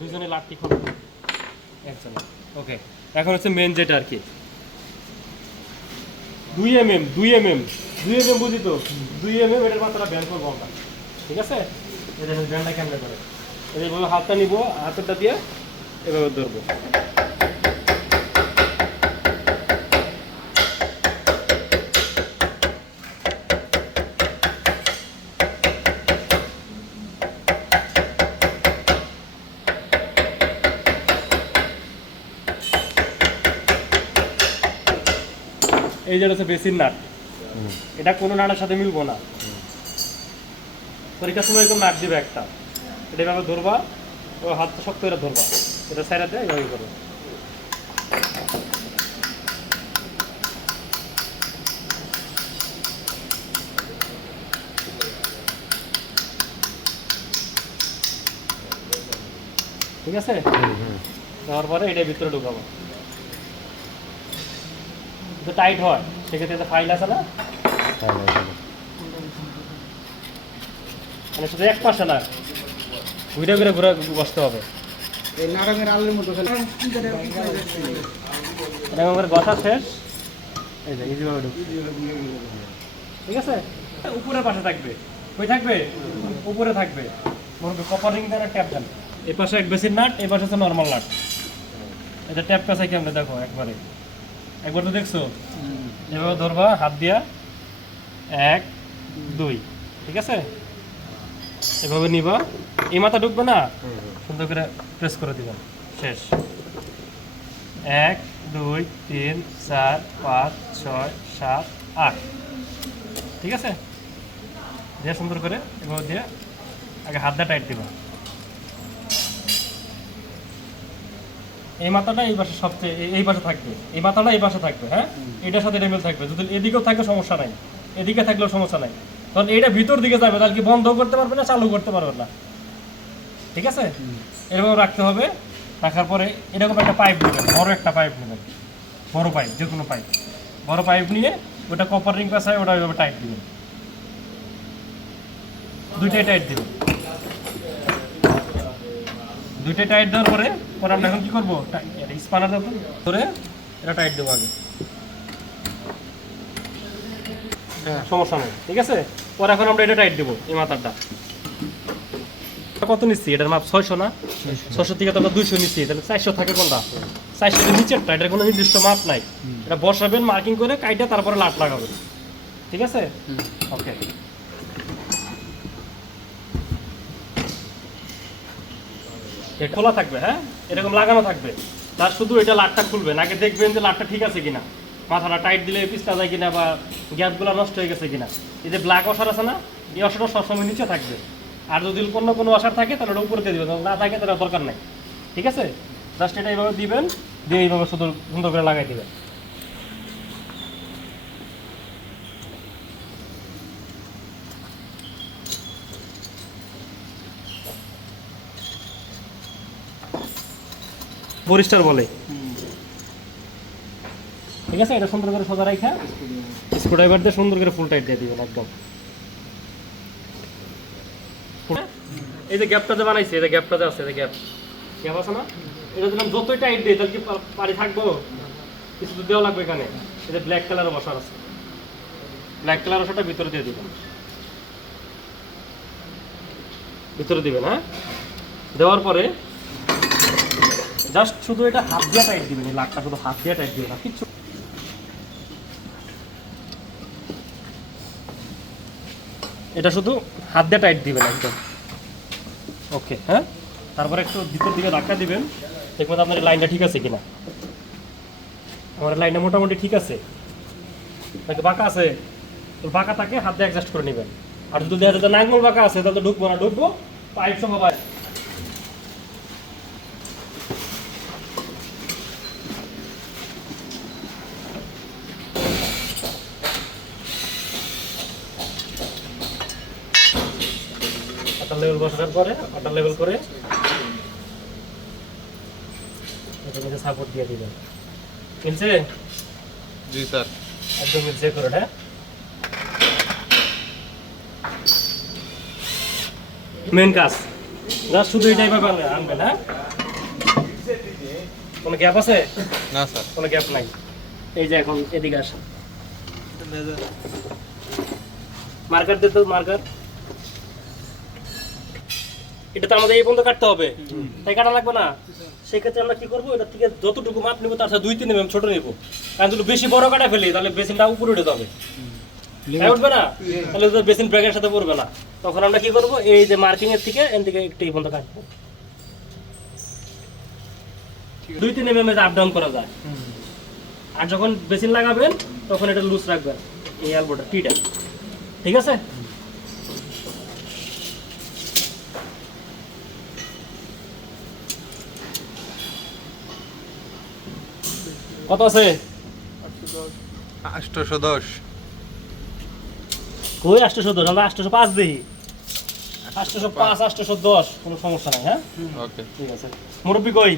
দুজনে লাঠি খোলো একজনে। ওকে, এখন হচ্ছে মেন যেটা আর কি 2 mm বুঝি তো 2 mm এটার মাত্রা ব্যান করবো আমরা, ঠিক আছে? এটা ব্যানটা কেমনে করে এইভাবে হাতটা নিব, হাতটা দিয়ে এভাবে ধরবো। এই যে হচ্ছে বেসিন নাট, এটা কোনো নাটের সাথে মিলবো না। পরীক্ষার সময় এরকম নাট দিবে একটা, এটা এভাবে ধরবা ও হাতটা শক্ত করে ধরবা, এটা সাইডে দিয়ে এভাবে করবো। ঠিক আছে, দেওয়ার পরে এটা ভিতরে ঢুকাবো, যদি টাইট হয় সেক্ষেত্রে ফাইল আছে না, মানে শুধু এক পাশে না, ঘুরে ঘুরে ঘুরে বসতে হবে। এই নারঙের আলুর মতো এরকম করে গসা শেষ, এই যে ইজিভাবে ঢুকবে। ঠিক আছে, উপরের পাশে থাকবে, কই থাকবে? উপরে থাকবে। কপার রিং দেন, ট্যাপ দেন। এই পাশে এক বেসিন নাট, এই পাশে হচ্ছে নর্মাল নাট। এটা ট্যাপ কাছে কেমনে দেখো, একবার তো দেখছো। এভাবে ধরবা হাত দিয়া, 1 2, ঠিক আছে? এভাবে নিবা, এই মাথা ঢুকবে না, সুন্দর করে প্রেস করে দিবেন, শেষ। 1 2 3 4 5 6 7 8, ঠিক আছে? দিয়ে সুন্দর করে এভাবে দিয়ে আগে হাতটা টাইট দিবা। এই মাথাটা এই পাশে সবচেয়ে এই পাশে থাকবে, এই মাথাটা এই পাশে থাকবে, হ্যাঁ? এটার সাথে রেমেল থাকবে। যদি এদিকেও থাকে সমস্যা নাই, এদিকে থাকলেও সমস্যা নাই। কারণ এটা ভিতর দিকে যাবে, তাহলে কি বন্ধ করতে পারবে না, চালু করতে পারবে না। ঠিক আছে, এরকম রাখতে হবে। রাখার পরে এরকম একটা পাইপ নেবেন, বড় একটা পাইপ নেবেন, বড় পাইপ, যে কোনো পাইপ, বড় পাইপ নিয়ে ওটা কপার রিং পাশে ওটা ওইভাবে টাইট দিবেন, দুইটাই টাইট দিবেন। দুইটাই টাইট দেওয়ার পরে আমরা এখন কি করবো, স্পানার ধরে এটা টাইট দেবো আগে, সমস্যা নেই। ঠিক আছে, পরে এখন আমরা এটা টাইট দেবো। এই মাথাটা কত নিচ্ছি, এটার মাপ 600 না, 600 থেকে তো আমরা 200 নিচ্ছি, তাহলে 400 থাকে কোনটা? 400 নিচেরটা, এটার কোনো নির্দিষ্ট মাপ নাই। এটা বসাবেন মার্কিং করে, কাইটা তারপরে লাট লাগাবেন। ঠিক আছে, ওকে। খোলা থাকবে, হ্যাঁ, এরকম লাগানো থাকবে। তার শুধু এটা লাটটা খুলবেন, আগে দেখবেন যে লাটটা ঠিক আছে কিনা, মাথাটা টাইট দিলে পিছটা যায় কিনা, বা গ্যাপগুলো নষ্ট হয়ে গেছে কিনা। এই যে ব্ল্যাক ওয়াশার আছে না, এই ওয়াশারটা সবসময় নিচে থাকবে। আর যদি কোনো ওয়াশার থাকে তাহলে ওটা উপরে দিয়ে দেবেন, না থাকে তাহলে দরকার নাই। ঠিক আছে, জাস্ট এটা এইভাবে দিবেন, দিয়ে এইভাবে শুধু সুন্দর করে লাগাই দিবেন। বরিস্টার বলে। ঠিক আছে, এটা সুন্দর করে সোজা রাখা, স্ক্রুড্রাইভার দিয়ে সুন্দর করে ফুল টাইট দিয়ে দিবেন একদম। এই যে গ্যাপটা যে বানাইছে, এই যে গ্যাপটা যে আছে, এই গ্যাপ আছে না, এটা দিলাম যতই টাইট দিই তাহলে কি পারি থাকবো, কিছু তো দেওয়া লাগবে এখানে। এই যে ব্ল্যাক কালারের বসার আছে, ব্ল্যাক কালার বসাটা ভিতরে দিয়ে দিবেন, ভিতরে দিবেন। হ্যাঁ, দেওয়ার পরে জাস্ট শুধু এটা হাত দিয়ে টাইট দিবেন, এই লাটটা শুধু হাত দিয়ে টাইট দিবেন না, কিচ্ছু। এটা শুধু হাত দিয়ে টাইট দিবেন একদম, ওকে। হ্যাঁ, তারপরে একটু ভিতর দিকে ধাক্কা দিবেন, দেখবেন আপনার লাইনটা ঠিক আছে কিনা। আমার লাইনটা মোটামুটি ঠিক আছে নাকি বাঁকা আছে, বাঁকা থাকে হাত দিয়ে অ্যাডজাস্ট করে নেবেন। আর যদি দেখা যায় নাঙ্গল বাঁকা আছে তাহলে তো ঢুকবো না, ঢুকবো পাইপ সহ পাইপ। আটার লেভেল বসানোর পরে আটার লেভেল করে সাপোর্ট দিয়ে দিবেন। মিলছে? জি স্যার, একদম মিলছে করে। হ্যাঁ, মেন কাজ জাস্ট শুধু এইটাই পাবেন আনবেন, হ্যাঁ? কোনো গ্যাপ আছে? না স্যার। কোনো গ্যাপ নাই। এই যে এখন এদিকে আসেন, মার্কার দিতে, মার্কার এটা তো আমাদের এই পর্যন্ত কাটতে হবে, তাই কাটা লাগবে না। সেক্ষেত্রে আমরা কি করবো, এটা থেকে যতটুকু মাপ নেবো তার সাথে 2-3 mm ছোট নেবো, কারণ যদি বেশি বড় কাটা ফেলি তাহলে বেসিনটা উপরে উঠে যাবে, তাই উঠবে না, তাহলে বেসিন ব্রেকের সাথে পড়বে না। তখন আমরা কি করবো, এই যে মার্কিং এর থেকে এর দিকে একটু এই পর্যন্ত কাটবো, 2-3 mm আপ ডাউন করা যায়। আর যখন বেসিন লাগাবেন তখন এটা লুজ রাখবেন, এই এলবোটা টিটা, ঠিক আছে? কত আছে? 810। কই 810? আমরা 805 দেখি, 805, 810, কোনো সমস্যা নাই, হ্যাঁ? ওকে। ঠিক আছে। মুরব্বি কই?